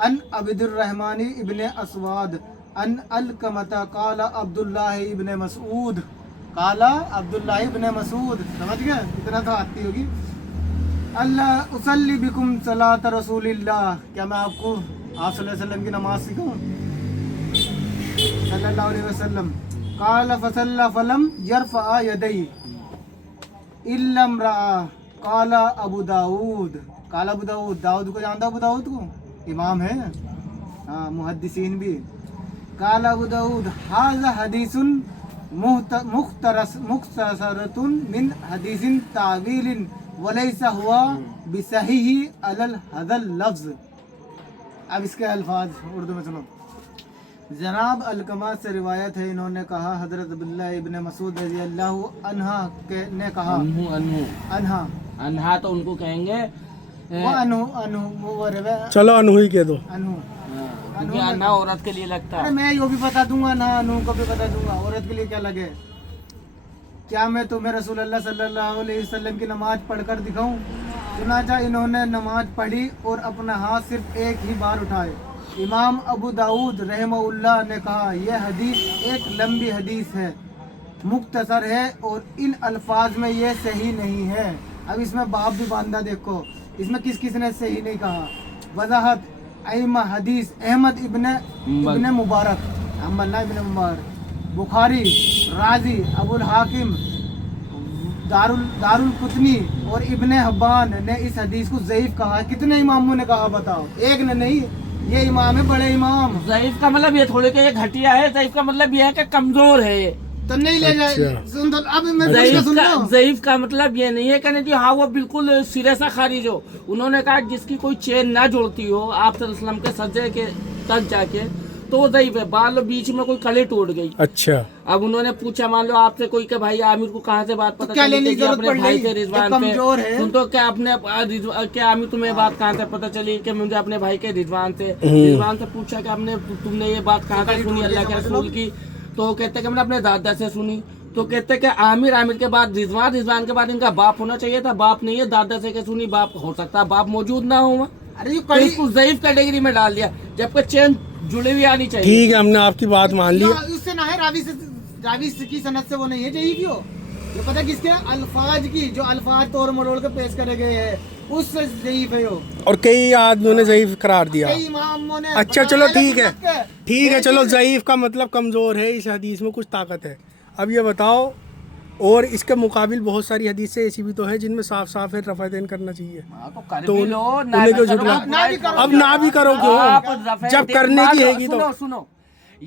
अन Abdurrahman इब्ने अस्वाद अन अलकमता काला अब्दुल्लाह इब्ने मसूद, काला अब्दुल्लाह इब्ने मसूद। समझ गए, इतना तो आती होगी। अल्लाह उसल्ली बिकुम सलात रसूलिल्लाह, क्या मैं आपको आप सल्लल्लाहु अलैहि वसल्लम की नमाज सिखाऊं? सल्लल्लाहु अलैहि वसल्लम काला फसल्ला फलम यरफा यदई इल्लम रा, काला अबू दाऊद, काला अबू दाऊद, दाऊद को जानता, अबू दाऊद को इमाम है, हाँ मुहद्दिसीन भी। काला अबू दाऊद हाज़ा हदीसुन मुख्तसरतुन मिन हदीसिन तावीलिन वलैसा हुआ बिसहीही अलल हज़ल लफ्ज़। अब इसके अल्फाज उर्दू में सुनो। जनाब अलकमा से रिवायत है, इन्होंने कहा हज़रत अब्दुल्लाह इब्न मसूद रज़ी अल्लाहु अन्हा ने कहा, अनहा अनहा तो उनको कहेंगे वो अनु वो रवे, चलो अनु ही कह दो। अनु क्योंकि अन्ना औरत के लिए लगता अरे है। मैं यो भी बता दूंगा ना, अनु को भी बता दूंगा, औरत के लिए क्या लगे। क्या मैं तुम्हें रसूल अल्लाह सल्लल्लाहु अलैहि वसल्लम की नमाज पढ़कर दिखाऊं? चुनाचा इन्होंने नमाज पढ़ी और अपना हाथ सिर्फ एक ही बार उठाए। इमाम अबू दाऊद रहमहुल्लाह ने कहा, यह हदीस एक लंबी हदीस है, मुख्तसर है और इन अल्फाज में ये सही नहीं है। अब इसमें बाप भी बांधा, देखो इसमें किस किस ने सही नहीं कहा। वजाहत अइमा हदीस अहमद इब्ने मुबारक, इब्ने मुबारक, बुखारी, राजी, अबुल हाकिम, दारुल कुतनी और इब्ने हब्बान ने इस हदीस को ज़ईफ कहा। कितने इमामों ने कहा बताओ? एक ने नहीं, ये इमाम है, बड़े इमाम। ज़ईफ का मतलब ये थोड़े के ये घटिया है, ज़ईफ का मतलब ये है कि कमजोर है ये। तो नहीं ले जाए। सुन तो अब मैं ज़ईफ का मतलब ये नहीं है कहने जी हाँ वो बिल्कुल सिरे से खारिज हो। उन्होंने कहा जिसकी कोई चेन ना जोड़ती हो आप सल्लल्लाहु अलैहि वसल्लम के सज्जे के तक जाके, तो वो ज़ईफ है। मान लो बीच में कोई कली टूट गई, अच्छा, अब उन्होंने पूछा मान लो आपसे कोई के भाई आमिर को कहाँ से बात पता चली कि अपने भाई से रिजवान पे, सुन तो क्या अपने क्या आमिर तुम्हें बात कहाँ से पता चली कि मुझे अपने भाई के रिजवान से पूछा कि आपने तुमने ये बात कहाँ से सुनी अल्लाह के रसूल की? तो कहते कि मैंने अपने दादा से सुनी। तो कहते कि आमिर के बाद रिजवान के बाद इनका बाप होना चाहिए था, बाप नहीं है, दादा से के सुनी, बाप हो सकता है बाप मौजूद ना हो। अरे तो इसको ज़ईफ कैटेगरी में डाल दिया, जबकि चेन जुड़ी हुई आनी चाहिए। ठीक है, हमने आपकी बात मान ली। उससे ना है रावी की सनद से वो नहीं है चाहिए क्यों? ये पता किसके अल्फाज की, जो अल्फाज तोड़ मरोड़ के पेश करे गए हैं उससे ज़ईफ है वो। और कई आदमियों ने ज़ईफ करार दिया। कई इमामों ने। अच्छा चलो ठीक है, चलो ज़ईफ का मतलब कमज़ोर है, इस हदीस में कुछ ताकत है। अब ये बताओ, और इसके मुकाबिल बहुत सारी हदीसें ऐसी भी तो है जिनमें साफ साफ है रफ़ा-ए-दैन करना चाहिए। तो उन्हें क्यों झुठला? अब ना भी करो क्यों, जब करने की हैगी तो सुनो,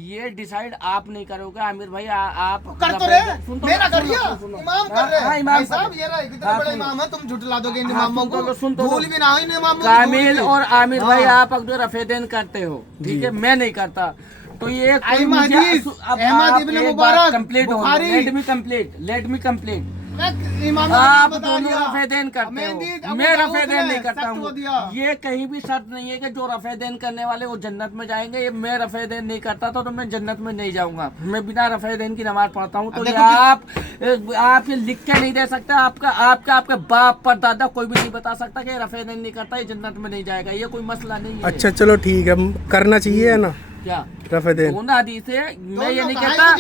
ये डिसाइड आप नहीं करोगे आमिर भाई, आप कर तो रहे, मेरा कर दिया, इमाम कर रहे हैं। इमाम साहब ये रहा, कितना बड़ा इमाम है, तुम झुठला दोगे इन इमामों को? भूल भी ना हो इन इमामों को। कामिल और आमिर भाई आप अगर रफ़ा-ए-दैन करते हो, ठीक है, मैं नहीं करता, तो ये अहमद इब्ने मुबारक, कंप्लीट हो, लेट मी कंप्लीट। इमाम आप दोनों रफ़ा-ए-दैन करते हो, मैं रफ़ा-ए-दैन नहीं करता हूँ। ये कहीं भी शर्त नहीं है कि जो रफ़ा-ए-दैन करने वाले वो जन्नत में जाएंगे। ये मैं रफ़ा-ए-दैन नहीं करता तो मैं जन्नत में नहीं जाऊंगा। मैं बिना रफ़ा-ए-दैन की नमाज पढ़ता हूँ। तो आप ये लिख के नहीं दे सकते, आपके बाप पर दादा कोई भी नहीं बता सकता कि रफ़ा-ए-दैन नहीं करता ये जन्नत में नहीं जाएगा। ये कोई मसला नहीं है। अच्छा चलो ठीक है, करना चाहिए है ना क्या रफ़ा-ए-दैन? हदीस है, मैं ये नहीं कहता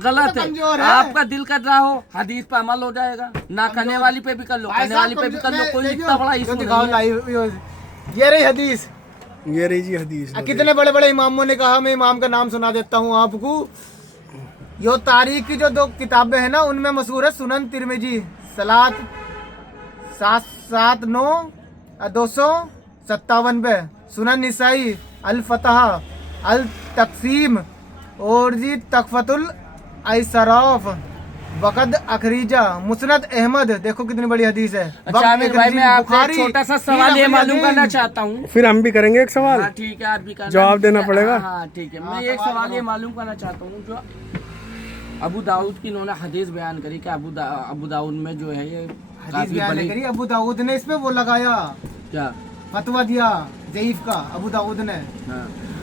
गलत है। आपका दिल कर रहा हो हदीस पे अमल हो जाएगा, ना करने वाली पे भी कर लो, करने वाली पे भी कर लो, कोई इतना बड़ा इशू नहीं है। ये रही हदीस, ये रही जी हदीस। कितने बड़े बड़े इमामों ने कहा। मैं इमाम का नाम सुना देता हूँ आपको। यो तारीख की जो 2 किताबें हैं ना, उनमें मशहूर है सुनन तिरमिजी सलात 779-257 पे, सुनन निसाई अल फतह अल तकसीम और जी तकफतुल ऐसराफ वक़द अखरीजा मुस्नद अहमद। देखो कितनी बड़ी हदीस है। अच्छा आमिर भाई, मैं आपसे एक छोटा सा सवाल ये मालूम करना चाहता हूँ। फिर हम भी करेंगे एक सवाल। हाँ ठीक है, आप भी करना, जवाब देना पड़ेगा। हाँ ठीक है, मैं एक सवाल ये मालूम करना चाहता हूँ। जो अबू दाऊद की इन्होंने हदीस बयान करी कि अबू दाऊद में जो है ये हदीस बयान करी, अबू दाऊद ने इस पे वो लगाया, क्या फतवा दिया ज़ईफ का अबू दाऊद ने।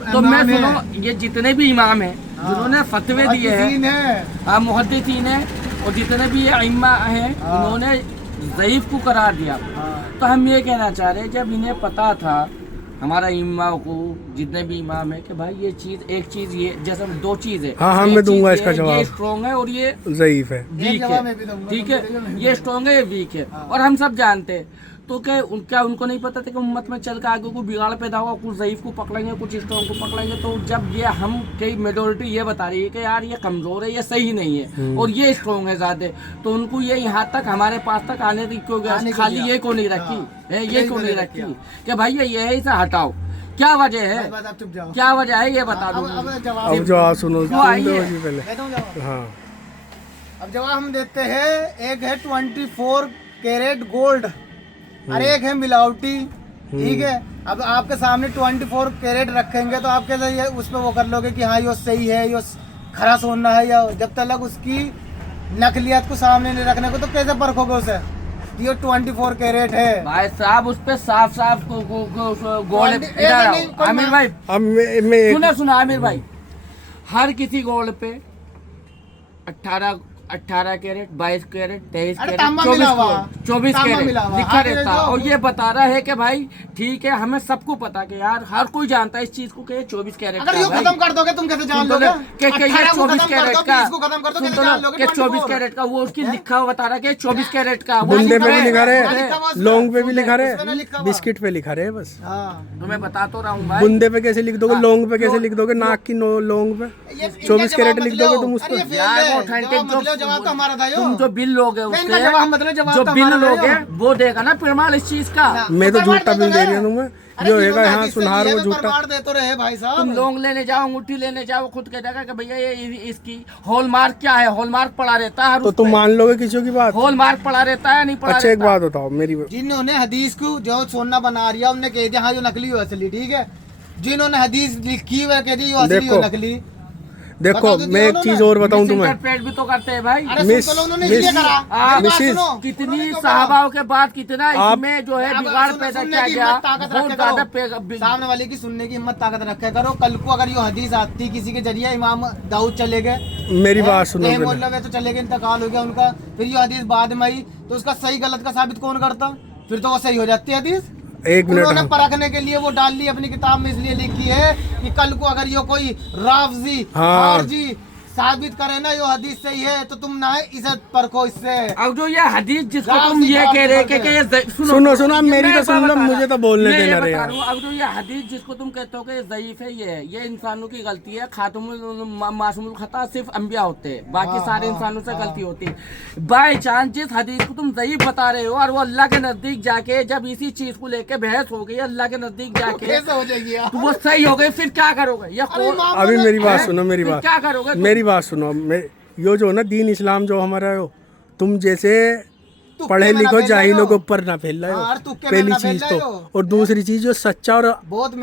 तो मैं सुनो, ये जितने भी इमाम हैं जिन्होंने फतवे दिए हैं, मुहद्दिसीन हैं, और जितने भी ये इम्मा हैं इन्होंने ज़ईफ को करार दिया। तो हम ये कहना चाह रहे हैं, जब इन्हें पता था हमारा इमाम को जितने भी इमाम है कि भाई ये चीज एक चीज ये जैसे दो चीज है। हाँ एक मैं चीज दूंगा ये इसका है, जवाब। ये स्ट्रॉन्ग है और ये ज़ईफ है। वीक है, ठीक है। ये स्ट्रॉन्ग है ये वीक है और हम सब जानते हैं। तो क्या उनको नहीं पता था कि उम्मत में चल के आगे को बिगाड़ पैदा हुआ, कुछ ज़ईफ को पकड़ेंगे कुछ स्ट्रॉन्ग को पकड़ेंगे। तो जब ये हम कई मेजोरिटी ये बता रही है कि यार ये कमज़ोर है, ये सही नहीं है और ये स्ट्रॉन्ग है ज़्यादा, तो उनको ये यहाँ तक हमारे पास तक आने की क्यों खाली ये को नहीं रखी है, ये को नहीं रखी कि भाई ये है इसे हटाओ। क्या वजह है, क्या वजह है ये बता दो। अब जवाब सुनो पहले। हाँ अब जवाब हम देते हैं। एक है 24 कैरेट गोल्ड और एक है मिलावटी, ठीक है। अब आपके सामने 24 कैरेट रखेंगे तो आप कैसे ये उस पर वो कर लोगे कि हाँ ये सही है, ये खरा सोना है, या जब तक उसकी नकलियत को सामने नहीं रखने को तो कैसे परखोगे उसे ये 24 कैरेट है। भाई साहब उस पे साफ साफ गोल्ड। आमिर भाई सुनो आमिर भाई, हर किसी गोल्ड पे 18 कैरेट, 22 कैरेट, 23 कैरेट, 24 कैरेट लिखा रहता है। और ये बता रहा है कि भाई ठीक है, हमें सबको पता कि यार हर कोई जानता है इस चीज को कि 24 कैरेट का। खत्म कर दोगे तुम कैसे जान लोगे कि ये 24 कैरेट का, 24 कैरेट का वो उसकी लिखा हुआ बता रहा है कि 24 कैरेट का। बुंदे पे भी लिखा रहे, लौंग पे भी लिखा रहे, बिस्किट पे लिखा रहे बस। तो मैं बता तो रहा हूँ भाई, बुंदे पे कैसे लिख दोगे, लौंग पे कैसे लिख दोगे, नाक की लौंग पे 24 कैरेट लिख दोगे तुम उस पर। जवाब तो हमारा था। तुम जो बिल लोगे उसके जो बिल लोगे वो देगा ना प्रमाण इस चीज का। मैं तो झूठा बिल दे रही हूँ तुम्हें, जो होगा यहाँ सुनार वो झूठा देते रहे भाई साहब। तुम लोग लेने जाओ, अंगूठी लेने जाओ, खुद के जगह कि भैया ये इसकी हॉलमार्क क्या है, हॉलमार्क पड़ा रहता है। तो तुम मान लोगे किसी की बात? हॉलमार्क पड़ा रहता है नहीं पड़ा? अच्छा एक बात बताओ मेरी, जिन्होंने हदीस को जो सोना बना रही है उन्होंने कह दिया हाँ जो नकली हो असली, ठीक है। जिन्होंने हदीस लिखी हुई कह दी असली हो नकली। देखो मैं एक चीज और बताऊं तुम्हें, पेट भी तो करते हैं भाई। मिसिस कितनी साहबाओं के बाद कितना इसमें जो है बिगाड़ पैदा किया गया, बहुत ज्यादा। सामने वाले की सुनने की हिम्मत ताकत रखा करो। कल को अगर ये हदीस आती किसी के जरिए इमाम दाऊद चले गए, मेरी बात सुनो, तो चले गए, इंतकाल हो गया उनका, फिर ये हदीस बाद में आई तो उसका सही गलत का साबित कौन करता? फिर तो वो सही हो जाती है हदीस। एक मिनट उन्होंने परखने के लिए वो डाल ली अपनी किताब में, इसलिए लिखी है कि कल को अगर ये कोई राफजी खारजी साबित करे ना ये हदीस सही है तो तुम ना इसे परखो इससे। अब जो ये हदीस जिसको तुम ये कह रहे कि ये सुनो मेरी तो सुन लो, मुझे तो बोलने देना रे। अब जो ये हदीस जिसको तुम कहते हो कि ज़ईफ है, ये इंसानों की गलती है। खातमुल मासूमुल खता सिर्फ अंबिया होते हैं, बाकी सारे इंसानों से गलती होती है। बाय चांस जिस हदीस को तुम ज़ईफ बता रहे हो और वो अल्लाह के नजदीक जाके जब इसी चीज को लेके बहस हो गई अल्लाह के नजदीक जाके तो वो सही हो गई, फिर क्या करोगे? अभी मेरी बात सुनो, मेरी बात क्या करोगे? मेरी बात सुनो, यो जो ना दीन इस्लाम जो हमारा हो, तुम जैसे पढ़े लिखो जाहिलों के ऊपर ना फैल रहे हो, पहली चीज तो। और दूसरी चीज जो सच्चा और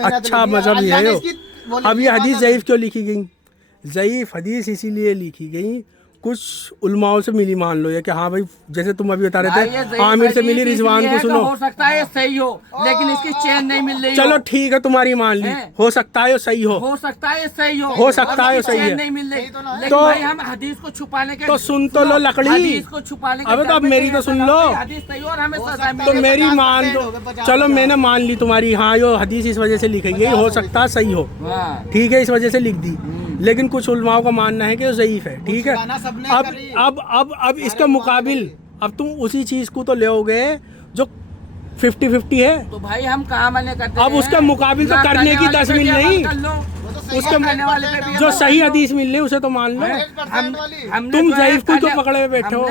अच्छा मजहब ही है हो। अब ये हदीस ज़ईफ क्यों लिखी गई? ज़ईफ हदीस इसीलिए लिखी गई, कुछ उलमाओं से मिली, मान लो या कि हाँ भाई जैसे तुम अभी बता रहे थे आमिर से मिली, रिजवान को सुनो, हो सकता है सही हो लेकिन इसकी चेन नहीं मिल रही। चलो ठीक है तुम्हारी मान ली, हो सकता है सही हो सकता है सही हो सकता है सही है, नहीं मिल रही। तो भाई हम हदीस को छुपाने के तो सुन तो लो लकड़ी, हदीस को छुपाने के। अब तो अब मेरी तो सुन लो, हदीस सही और हमें सजा तो मेरी मान दो। चलो मैंने मान ली तुम्हारी, हाँ यो हदीस इस वजह से लिखी गई, हो सकता है सही हो, ठीक है, इस वजह से लिख दी। लेकिन कुछ उलमाओं का मानना है कि वो ज़ईफ है, ठीक है। अब इसके मुकाबिल अब तुम उसी चीज को तो लेओगे जो 50-50 है, तो भाई हम कहाँ मने करते हैं? अब उसके मुकाबिल तो करने की 10 मिल नहीं, उसके जो सही हदीस मिल रही उसे तो मान लो। तुम ज़ईफ को क्यों पकड़े हुए बैठे हो?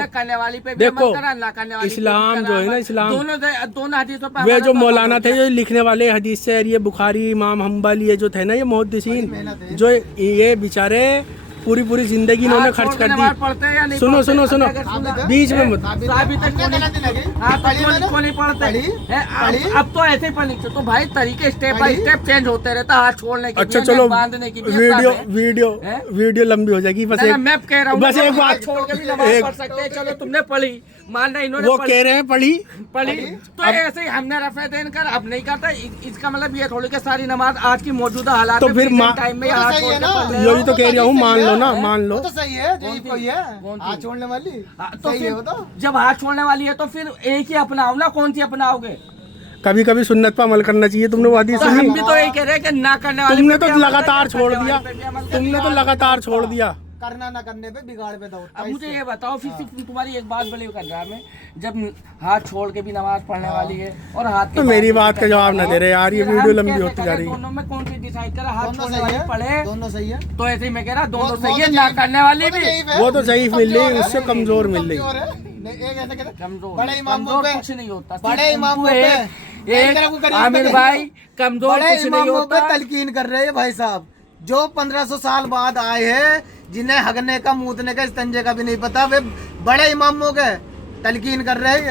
देखो इस्लाम जो है ना, इस्लाम दोनों हदीसों पे वे जो मौलाना थे जो लिखने वाले हदीस से, ये बुखारी इमाम हम्बल ये जो थे ना, ये मुहद्दिसीन जो ये बेचारे पूरी जिंदगी इन्होंने खर्च कर दी। सुनो बीच में मत, अब तो ऐसे ही पढ़ तो भाई तरीके स्टेप बाय स्टेप चेंज होते रहता, हाथ छोड़ने की। अच्छा चलो बांधने की वीडियो लंबी हो जाएगी, बस मैं कह रहा हूँ बस एक बात छोड़ के भी नमाज पढ़ सकते हैं। चलो तुमने पढ़ी, मानना इन्होंने वो कह रहे हैं पढ़ी तो ऐसे ही हमने रफ़े देन कर अब नहीं करता। इसका मतलब ये थोड़ी के सारी नमाज आज की मौजूदा हालात तो फिर टाइम में यही तो कह रहा हूँ, मान लो ना, मान लो तो सही है, हाथ छोड़ने वाली तो जब हाथ छोड़ने वाली है तो फिर एक ही अपनाओ ना, कौन सी अपनाओगे? कभी कभी सुन्नत पर अमल करना चाहिए। तुमने वो हदीस तो सुनी? हम भी तो यही कह रहे हैं कि ना करने वाले तुमने पे तो भी अमल लगातार करो, छोड़ करने दिया, वाले पे भी अमल तुमने तो करिए। लगातार छोड़ दिया। करना ना करने पे बिगाड़ पे दो। अब मुझे ये बताओ, फिर सिर्फ तुम्हारी एक बात बिलीव कर रहा है मैं, जब हाथ छोड़ के भी नमाज पढ़ने वाली है और हाथ के तो मेरी बात का जवाब ना दे रहे यार, ये फिर वीडियो हम लंबी कैसे होती जा करें? रही है। दोनों में कौन सी डिसाइड करा? हाथ दोनों छोड़ने सही वाली है, पढ़े दोनों सही है। तो ऐसे ही मैं कह रहा दोनों वो सही तो है, ना यही- करने वाली भी वो तो ज़ईफ मिल रही, उससे कमजोर मिल रही। कमजोर। बड़े इमामों कमजोर पे- कुछ नहीं होता, बड़े सिर्फ इमामों उनको पे- एक आमिर भाई कमजोर बड़े कुछ नहीं इमामों पे होता। तलकीन कर रहे हैं भाई साहब, जो 1500 साल बाद आए हैं, जिन्हें हगने का, मूतने का, इस्तंजे का भी नहीं पता, वे बड़े इमामों के तलकीन कर रहे हैं।